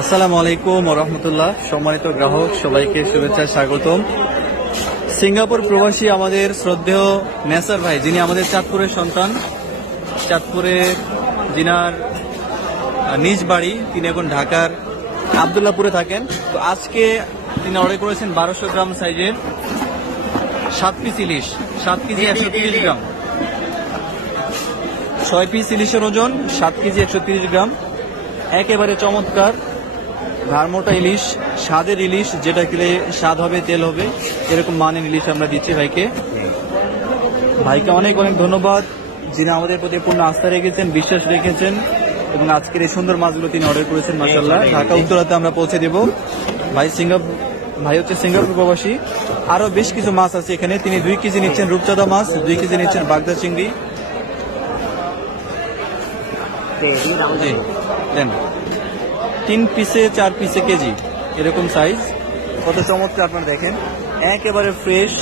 আসসালামু আলাইকুম ওয়া রাহমাতুল্লাহ। সম্মানিত গ্রাহক সবাইকে শুভেচ্ছা স্বাগতম। সিঙ্গাপুর প্রবাসী আমাদের শ্রদ্ধেয় নেসার ভাই, যিনি আমাদের চাঁদপুরের সন্তান, চাঁদপুরে যিনার নিজ বাড়ি, তিনি এখন ঢাকার আব্দুল্লাহপুরে থাকেন। তো আজকে তিনি অর্ডার করেছেন 1200 গ্রাম সাইজের 7 পিস ইলিশ, 7 কেজি 130 গ্রাম, 6 পিস ইলিশের ওজন 7 কেজি 130 গ্রাম। একেবারে চমৎকার ঘাড়মোটা ইলিশ, স্বাদের ইলিশ, যেটা খেলে স্বাদ হবে তেল হবে, এরকম মানের ইলিশ আমরা দিচ্ছি ভাইকে। ভাইকে অনেক অনেক ধন্যবাদ, যিনি আমাদের প্রতি পূর্ণ আস্থা রেখেছেন, বিশ্বাস রেখেছেন এবং আজকের এই সুন্দর মাছগুলো তিনি অর্ডার করেছেন। মাশাআল্লাহ, ঢাকা উত্তরাতে আমরা পৌঁছে দেব। ভাই হচ্ছে সিঙ্গাপুর প্রবাসী। আরো বেশ কিছু মাছ আছে এখানে। তিনি 2 কেজি নিচ্ছেন রূপচাঁদা মাছ, 2 কেজি নিচ্ছেন বাগদা চিংড়ি। দেন 3 পিসে 4 পিসে কেজি, এরকম সাইজ। কত চমৎকার আপনারা দেখেন, একেবারে ফ্রেশ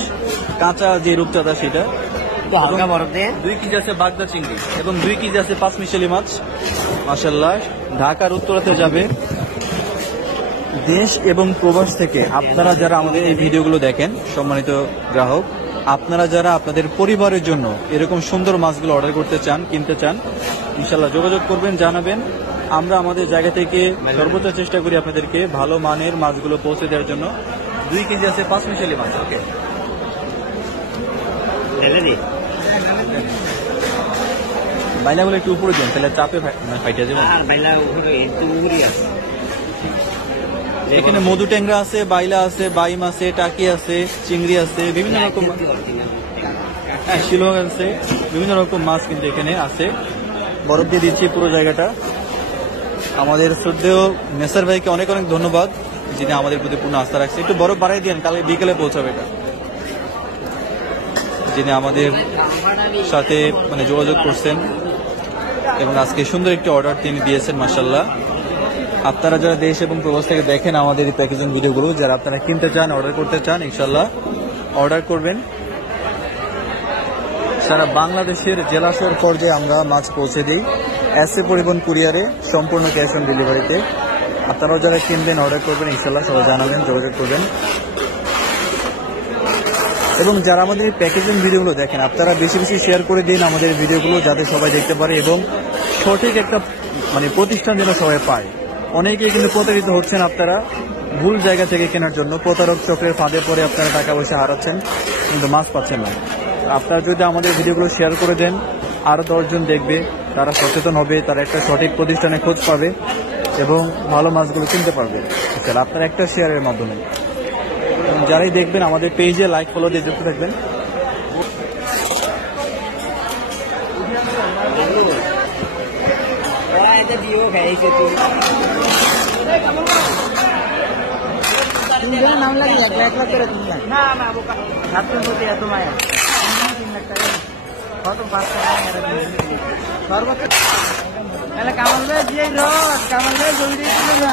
কাঁচা যে রূপচাঁদা সেটা। 2 কেজি আছে বাগদা চিংড়ি এবং 2 কেজি আছে পাঁচমিশালি মাছ। মাশাআল্লাহ, ঢাকার উত্তরাতে যাবে। দেশ এবং প্রবাস থেকে আপনারা যারা আমাদের এই ভিডিওগুলো দেখেন, সম্মানিত গ্রাহক, আপনারা যারা আপনাদের পরিবারের জন্য এরকম সুন্দর মাছগুলো অর্ডার করতে চান, কিনতে চান, ইনশাল্লাহ যোগাযোগ করবেন, জানাবেন। আমরা আমাদের জায়গা থেকে সর্বোচ্চ চেষ্টা করি আপনাদেরকে ভালো মানের মাছগুলো পৌঁছে দেওয়ার জন্য। 2 কেজি আছে পাঁচমিশালি মাছ। ওকে, বাইলাগুলো একটু উপরে দেন, তাহলে চাপে ফাইটে যাবে। এখানে মধু ট্যাংরা আছে, বাইলা আছে, বাইম আছে, টাকি আছে, চিংড়ি আছে, বিভিন্ন রকম, হ্যাঁ শিলং আছে, বিভিন্ন রকম মাছ কিন্তু এখানে আছে। বরফ দিয়ে দিচ্ছি পুরো জায়গাটা। আমাদের শ্রদ্ধেয় নেসার ভাইকে অনেক অনেক ধন্যবাদ, যিনি আমাদের প্রতি পূর্ণ আস্থা রাখছে। একটু বরফ বাড়াই দিন, কালকে বিকেলে পৌঁছাবে এটা। যিনি আমাদের সাথে যোগাযোগ করছেন এবং আজকে সুন্দর একটি অর্ডার তিনি দিয়েছেন। মাশাআল্লাহ, আপনারা যারা দেশ এবং প্রবাস থেকে দেখেন আমাদের এই প্যাকেজিং ভিডিওগুলো, যারা আপনারা কিনতে চান, অর্ডার করতে চান, ইনশাআল্লাহ অর্ডার করবেন। সারা বাংলাদেশের জেলা শহর পর্যায়ে আমরা মাছ পৌঁছে দিই এসএ পরিবহন কুরিয়ারে, সম্পূর্ণ ক্যাশ অন ডেলিভারিতে। আপনারাও যারা কিনবেন, অর্ডার করবেন, ইনশাআল্লাহ সবাই জানাবেন, যোগাযোগ করবেন। এবং যারা আমাদের প্যাকেজিং ভিডিওগুলো দেখেন, আপনারা বেশি বেশি শেয়ার করে দিন আমাদের ভিডিওগুলো, যাতে সবাই দেখতে পারে এবং সঠিক একটা প্রতিষ্ঠান যেন সবাই পায়। অনেকে কিন্তু প্রতারিত হচ্ছেন আপনারা ভুল জায়গা থেকে কেনার জন্য, প্রতারক চক্রের ফাঁদে পরে আপনারা টাকা পয়সা হারাচ্ছেন, কিন্তু মাছ পাচ্ছেন না। আপনারা যদি আমাদের ভিডিওগুলো শেয়ার করে দেন, আরো 10 জন দেখবে, তারা সচেতন হবে, তারা একটা সঠিক প্রতিষ্ঠানে খোঁজ পাবে এবং ভালো মাছগুলো কিনতে পারবে আপনার একটা শেয়ারের মাধ্যমে। যারাই দেখবেন আমাদের পেজে লাইক ফলো দিয়ে যুক্ত থাকবেন। নাম লাগে 1 লাখ করে তুমি না ছাত্রের প্রতি এত মায়া, 3 লাখ টাকা কত সর্বোচ্চ কামাল ভাই যে রড, কামাল ভাই জলদি না